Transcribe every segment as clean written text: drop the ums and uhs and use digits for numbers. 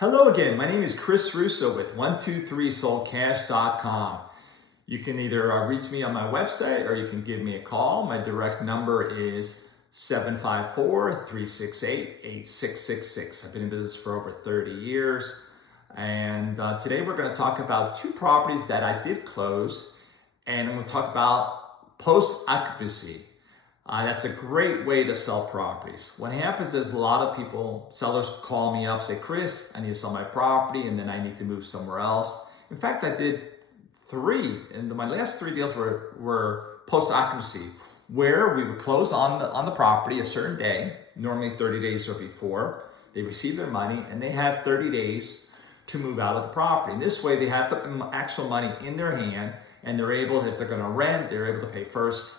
Hello again, my name is Chris Russo with 123soldcash.com. You can either reach me on my website or you can give me a call. My direct number is 754-368-8666. I've been in business for over 30 years. And today we're going to talk about two properties that I did close. And I'm going to talk about post-occupancy. That's a great way to sell properties. What happens is a lot of people, sellers call me up, say, Chris, I need to sell my property and then I need to move somewhere else. In fact, I did three, and my last three deals were post-occupancy, where we would close on the property a certain day, normally 30 days or before. They receive their money and they have 30 days to move out of the property. And this way they have the actual money in their hand and they're able, if they're gonna rent, they're able to pay first,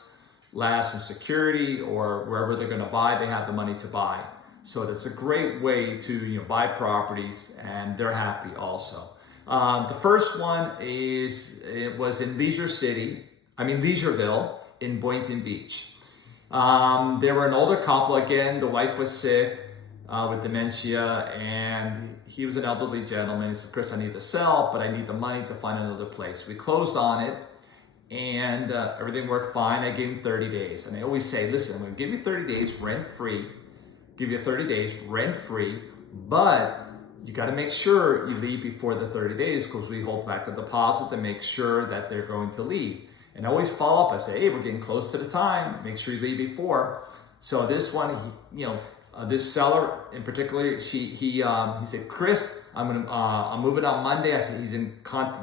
last in security, or wherever they're going to buy, they have the money to buy. So that's a great way to buy properties, and they're happy also. The first one was in Leisureville in Boynton Beach. They were an older couple. Again, the wife was sick with dementia, and he was an elderly gentleman. He said, Chris, I need to sell, but I need the money to find another place. We closed on it. And everything worked fine. I gave him 30 days. And I always say, listen, I'm going to give you 30 days rent-free, but you got to make sure you leave before the 30 days because we hold back the deposit to make sure that they're going to leave. And I always follow up. I say, hey, we're getting close to the time. Make sure you leave before. So this one, this seller in particular, he said, Chris, I'm moving on Monday. I said, he's in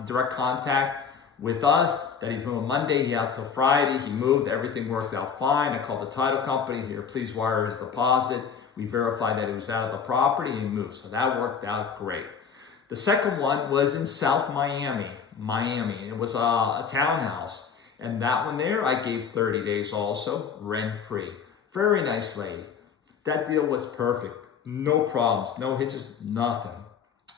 direct contact with us that he's moving Monday. He out till Friday. He moved. Everything worked out fine. I called the title company. Here, please wire his deposit. We verified that he was out of the property and he moved. So that worked out great. The second one was in South Miami. It was a townhouse. And that one there, I gave 30 days also, rent-free. Very nice lady. That deal was perfect. No problems, no hitches, nothing.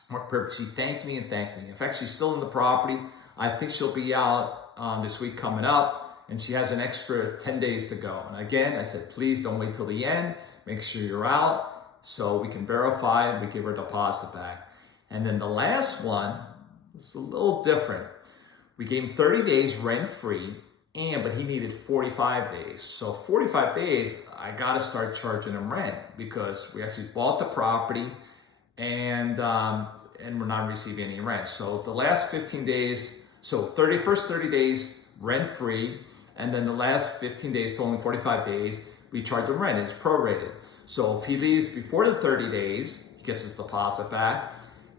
Worked perfect. She thanked me. In fact, she's still in the property. I think she'll be out this week coming up, and she has an extra 10 days to go. And again, I said, please don't wait till the end. Make sure you're out so we can verify and we give her deposit back. And then the last one is a little different. We gave him 30 days rent-free, but he needed 45 days. So 45 days, I got to start charging him rent because we actually bought the property and we're not receiving any rent. So the last 15 days, first 30 days rent-free, and then the last 15 days, totaling 45 days, we charge him rent. It's prorated. So if he leaves before the 30 days, he gets his deposit back.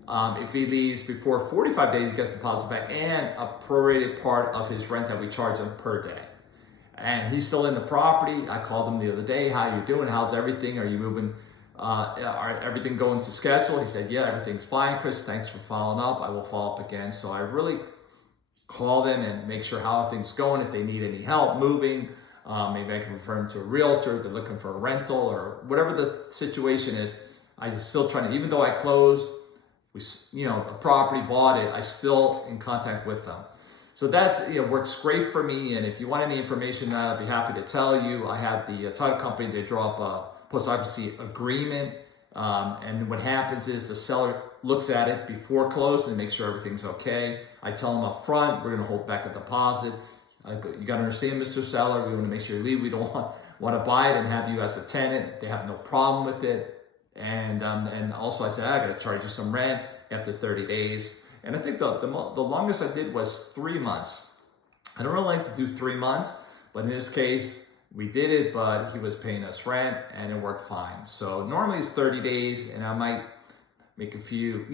If he leaves before 45 days, he gets the deposit back and a prorated part of his rent that we charge him per day. And he's still in the property. I called him the other day. How you doing? How's everything? Are you moving? Everything going to schedule? He said, yeah, everything's fine, Chris. Thanks for following up. I will follow up again. So I really call them and make sure how things going. If they need any help moving, maybe I can refer them to a realtor. They're looking for a rental or whatever the situation is. I'm still trying to, even though I closed, the property bought it, I still in contact with them. So that's, works great for me. And if you want any information, I'd be happy to tell you. I have the title company, they draw up a post-occupancy agreement. And what happens is the seller looks at it before closing and makes sure everything's okay. I tell them up front, we're going to hold back a deposit. You got to understand, Mr. Seller, we want to make sure you leave. We don't want to buy it and have you as a tenant. They have no problem with it. And also I said, I got to charge you some rent after 30 days. And I think the longest I did was 3 months. I don't really like to do 3 months, but in this case, we did it, but he was paying us rent and it worked fine. So normally it's 30 days and I might make a few,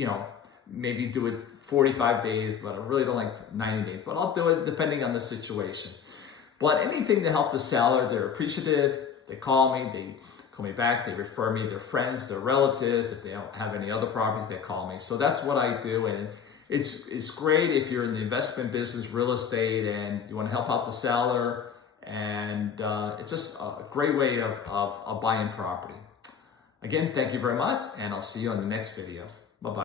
maybe do it 45 days, but I really don't like 90 days, but I'll do it depending on the situation. But anything to help the seller, they're appreciative. They call me back, they refer me their friends, their relatives. If they don't have any other properties, they call me. So that's what I do. And it's great if you're in the investment business, real estate, and you want to help out the seller. And it's just a great way of buying property. Again, thank you very much, and I'll see you on the next video.